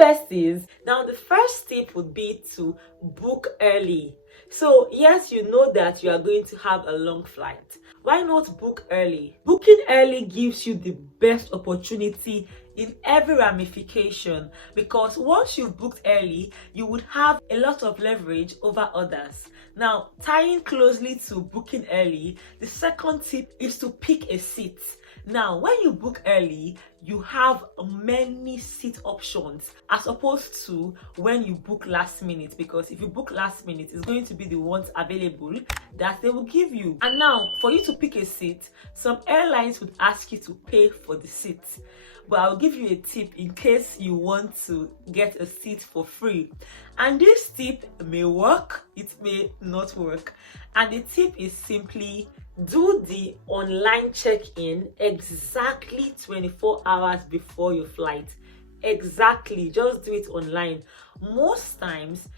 besties. Now the first tip would be to book early. So yes, you know that you are going to have a long flight. Why not book early? Booking early gives you the best opportunity in every ramification, because once you've booked early, you would have a lot of leverage over others. Now, tying closely to booking early, the second tip is to pick a seat. Now, when you book early, you have many seat options as opposed to when you book last minute, because if you book last minute, it's going to be the ones available that they will give you. And now, for you to pick a seat, some airlines would ask you to pay for the seat. But I'll give you a tip in case you want to get a seat for free. And this tip may work, it may not work. And the tip is simply do the online check-in exactly 24 hours before your flight. Exactly, just do it online. Most times,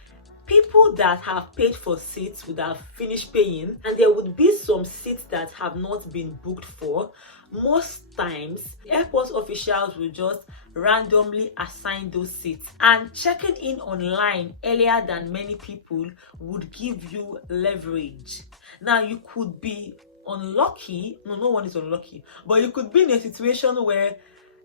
people that have paid for seats would have finished paying, and there would be some seats that have not been booked for. Most times, airport officials will just randomly assign those seats, and checking in online earlier than many people would give you leverage. Now, you could be unlucky, no one is unlucky, but you could be in a situation where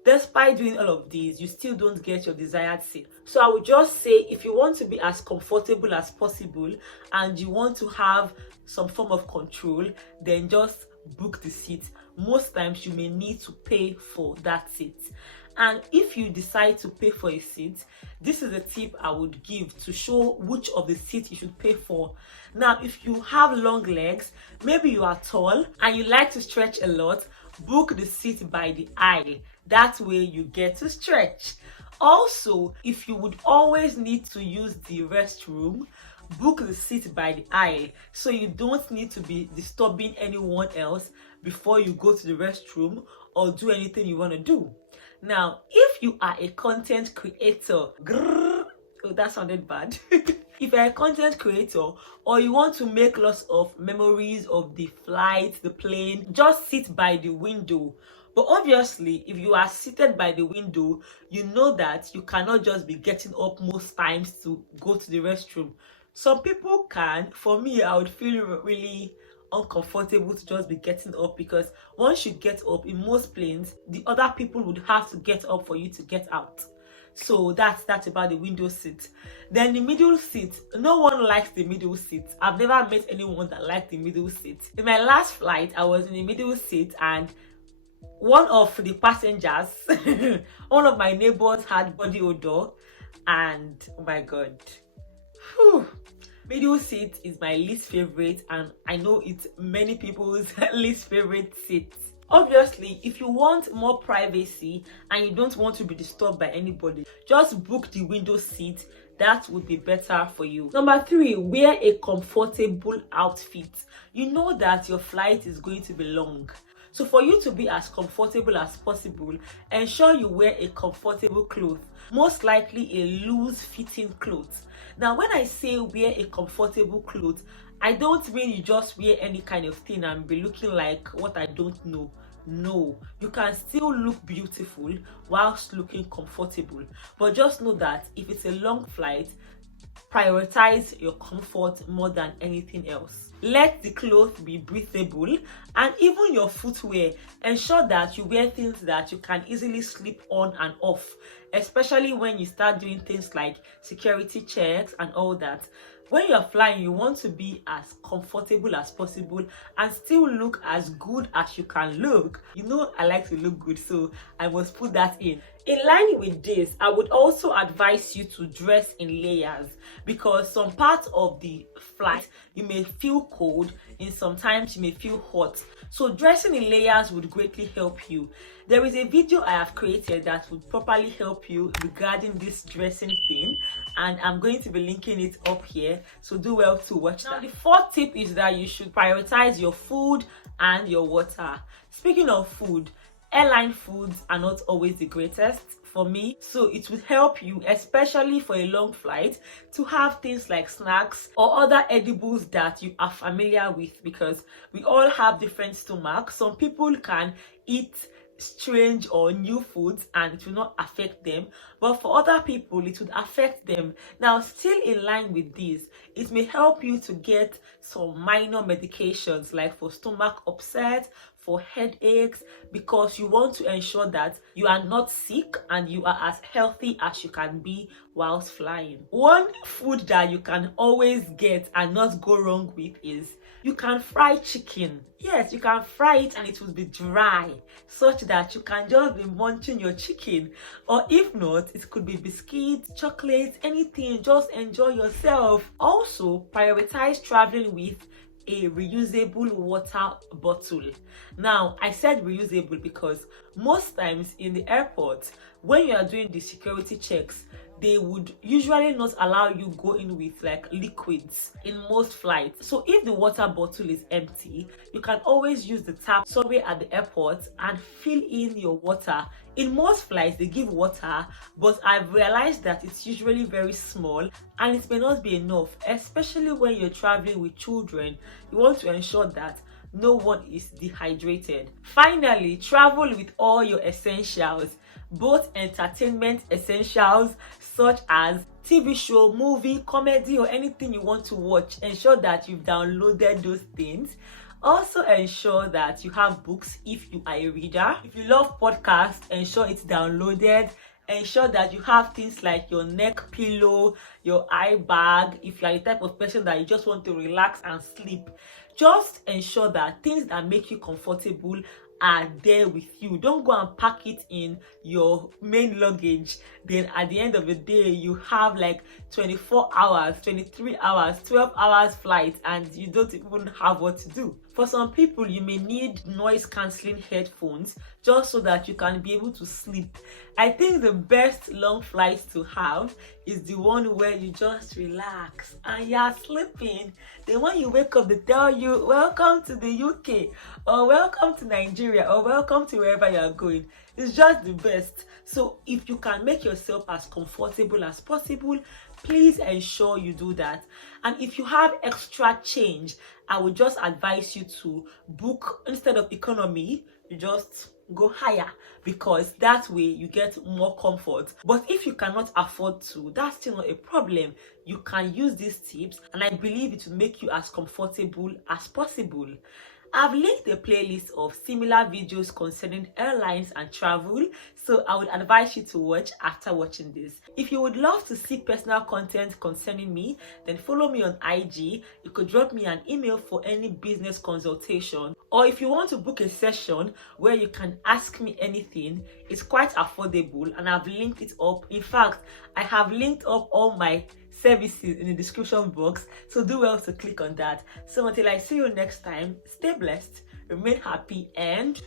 despite doing all of these, you still don't get your desired seat. So I would just say, if you want to be as comfortable as possible and you want to have some form of control, then just book the seat. Most times you may need to pay for that seat. And if you decide to pay for a seat, this is a tip I would give to show which of the seats you should pay for. Now, if you have long legs, maybe you are tall and you like to stretch a lot, book the seat by the aisle. That way you get to stretch. Also, if you would always need to use the restroom, book the seat by the aisle so you don't need to be disturbing anyone else before you go to the restroom or do anything you want to do. Now, if you are a content creator, oh, that sounded bad. If you're a content creator or you want to make lots of memories of the flight, the plane, just sit by the window. But obviously, if you are seated by the window, you know that you cannot just be getting up most times to go to the restroom. Some people can. For me, I would feel really uncomfortable to just be getting up, because once you get up in most planes, the other people would have to get up for you to get out. So that's about the window seat. Then the middle seat, no one likes the middle seat. I've never met anyone that liked the middle seat. In my last flight, I was in the middle seat, and one of the passengers, one of my neighbors had body odor, and oh my god, whew. Middle seat is my least favorite, and I know it's many people's least favorite seat. Obviously, if you want more privacy and you don't want to be disturbed by anybody, just book the window seat. That would be better for you. Number 3, wear a comfortable outfit. You know that your flight is going to be long. So for you to be as comfortable as possible, ensure you wear a comfortable cloth, most likely a loose fitting cloth. Now, when I say wear a comfortable cloth, I don't mean you just wear any kind of thing and be looking like what I don't know. No, you can still look beautiful whilst looking comfortable. But just know that if it's a long flight, prioritize your comfort more than anything else. Let the clothes be breathable, and even your footwear, ensure that you wear things that you can easily slip on and off, especially when you start doing things like security checks and all that. When you're flying, you want to be as comfortable as possible and still look as good as you can look. You know, I like to look good, so I must put that in. In line with this, I would also advise you to dress in layers, because some parts of the flight you may feel cold, and sometimes you may feel hot. So dressing in layers would greatly help you. There is a video I have created that would properly help you regarding this dressing thing, and I'm going to be linking it up here, so do well to watch that. Now, the 4th tip is that you should prioritize your food and your water. Speaking of food, airline foods are not always the greatest for me, so it would help you, especially for a long flight, to have things like snacks or other edibles that you are familiar with, because we all have different stomachs. Some people can eat strange or new foods and it will not affect them, but for other people it would affect them. Now, still in line with this, it may help you to get some minor medications like for stomach upset, for headaches, because you want to ensure that you are not sick and you are as healthy as you can be whilst flying. One food that you can always get and not go wrong with is you can fry chicken. Yes, you can fry it and it will be dry, such that you can just be munching your chicken. Or if not, it could be biscuits, chocolates, anything. Just enjoy yourself. Also, prioritize traveling with a reusable water bottle. Now, I said reusable because most times in the airport, when you are doing the security checks, they would usually not allow you go in with like liquids in most flights. So if the water bottle is empty, you can always use the tap somewhere at the airport and fill in your water. In most flights, they give water, but I've realized that it's usually very small and it may not be enough, especially when you're traveling with children. You want to ensure that no one is dehydrated. Finally, travel with all your essentials, both entertainment essentials such as TV show, movie, comedy, or anything you want to watch. Ensure that you've downloaded those things. Also ensure that you have books if you are a reader. If you love podcasts, ensure it's downloaded. Ensure that you have things like your neck pillow, your eye bag. If you are the type of person that you just want to relax and sleep, just ensure that things that make you comfortable are there with you. Don't go and pack it in your main luggage. Then at the end of the day, you have like 24 hours, 23 hours, 12 hours flight and you don't even have what to do. For some people, you may need noise cancelling headphones just so that you can be able to sleep. I think the best long flights to have is the one where you just relax and you're sleeping. Then when you wake up, they tell you, welcome to the UK, or welcome to Nigeria, or welcome to wherever you're going. It's just the best. So if you can make yourself as comfortable as possible, please ensure you do that. And if you have extra change, I would just advise you to book, instead of economy, you just go higher, because that way you get more comfort. But if you cannot afford to, that's still not a problem. You can use these tips and I believe it will make you as comfortable as possible. I've linked a playlist of similar videos concerning airlines and travel, so I would advise you to watch after watching this. If you would love to see personal content concerning me, then follow me on IG. You could drop me an email for any business consultation, or if you want to book a session where you can ask me anything, it's quite affordable and I've linked it up. In fact, I have linked up all my services in the description box, so do well to click on that. So until I see you next time, stay blessed, remain happy, and